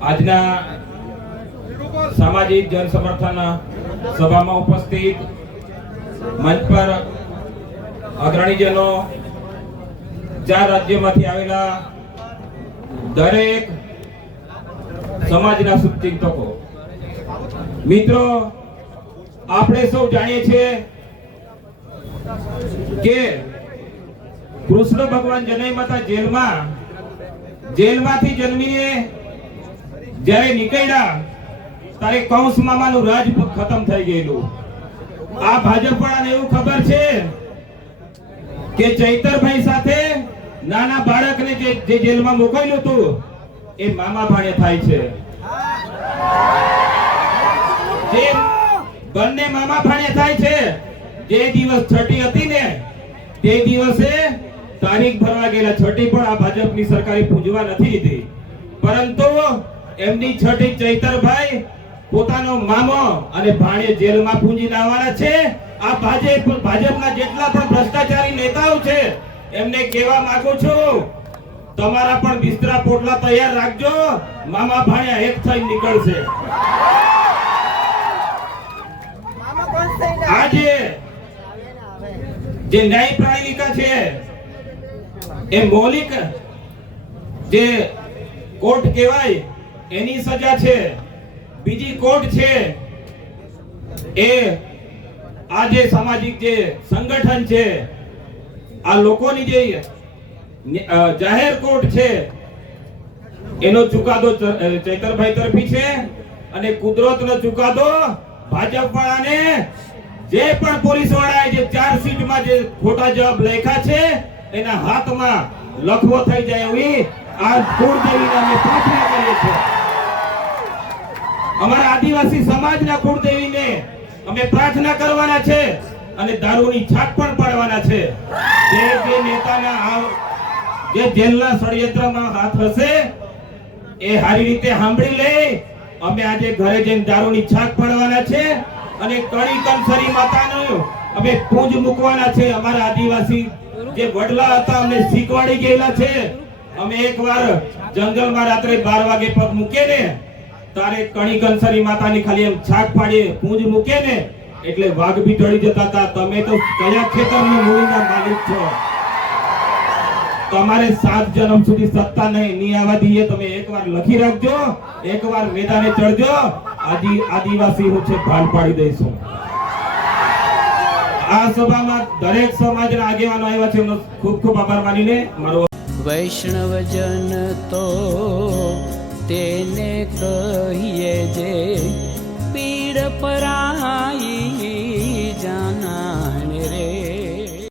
આજના સામાજિક જન સમર્થન સભામાં ઉપસ્થિત મંચ પર અગ્રણીજનો, 4 રાજ્યોમાંથી આવેલા દરેક સમાજના શુભચિંતકો, મિત્રો, આપણે સૌ જાણીએ છીએ કે કૃષ્ણ ભગવાન જનૈ માતા જેલમાંથી જન્મીને જ્યારે નીકળ્યા ત્યારે કૌંસ મામાનું રાજ ખતમ થઈ ગયેલું. આ ભાજપ વાળાને એવું ખબર છે કે ચૈતરભાઈ સાથે નાના બાળકને જે જેલમાં મોકલ્યું હતું એ મામા ભાણે થાય છે. જે બંને મામા ભાણે થાય છે. જે દિવસ છઠ્ઠી હતી ને તે દિવસે તારીખ ભરવા ગયેલા. છઠ્ઠી પણ આ ભાજપની સરકારે પૂજવા નથી દીધી, પરંતુ એમની છઠ્ઠી ચૈતરભાઈ પોતાનો મામો અને ભાણે જેલમાં પૂંજીને આવવાના છે. આ ભાજપના જેટલા પણ ભ્રષ્ટાચારી નેતાઓ છે એમને કહેવા માંગુ છું, તમારા પણ બિસ્તરા પોટલા તૈયાર રાખજો. મામા ભાણ્યા એક થઈ નીકળશે. આજે જે ન્યાય પ્રાણિકા છે એ મૌલિક જે કોર્ટ કહેવાય એની સજા છે. બીજી કોર્ટ છે એ આ જે સામાજિક જે સંગઠન છે, આ લોકોની જે જાહેર કોર્ટ છે એનો ચુકાદો ચૈતરભાઈ તરફી છે, અને કુદરતનો ચુકાદો ભાજપ વાળાને જે પણ પોલીસ વાળાએ જે ચાર્જશીટમાં જે ખોટા જવાબ લખ્યા છે એના હાથમાં લખવો થઈ જાય એવી આ કુળદેવીને અમે પ્રાર્થના કરીએ છીએ. અમારા આદિવાસી સમાજના કુળદેવીને અમે પ્રાર્થના કરવાના છે અને દારૂની છાપ પણ પાડવાના છે. જે નેતાના જે જેલના ષડયંત્રમાં હાથ હશે એ સારી રીતે સાંભળી લે. અમે આજે ઘરે જઈને દારૂની છાપ પાડવાના છે અને કણી કંસરી માતાનું અમે પૂજ મૂકવાના છે. અમારા આદિવાસી જે વડલા હતા અમને શીખવાડી ગયેલા છે. અમે એકવાર જંગલમાં રાત્રે 12 વાગે પગ મૂકે ને તારે કણી કંસરી માતાની ખાલી એમ છાક પાડીએ પૂંજ મૂકે ને એટલે વાઘ બી ટળી જતા હતા. તમે તો કયા ખેતરની મૂળીના માલિક છો? તમારે 7 જન્મ સુધી સત્તા નહીં આવવા દઈએ. તમે એકવાર લખી રાખજો, એકવાર મેદાને ચડજો. આદિવાસી હું છે ભાન પાડી દઈશું. આ સભામાં દરેક સમાજના આગેવાનો આવ્યા છે. એમનો ખૂબ ખૂબ આભાર માનીને મારો વૈષ્ણવજન તો તેને કહીએ જે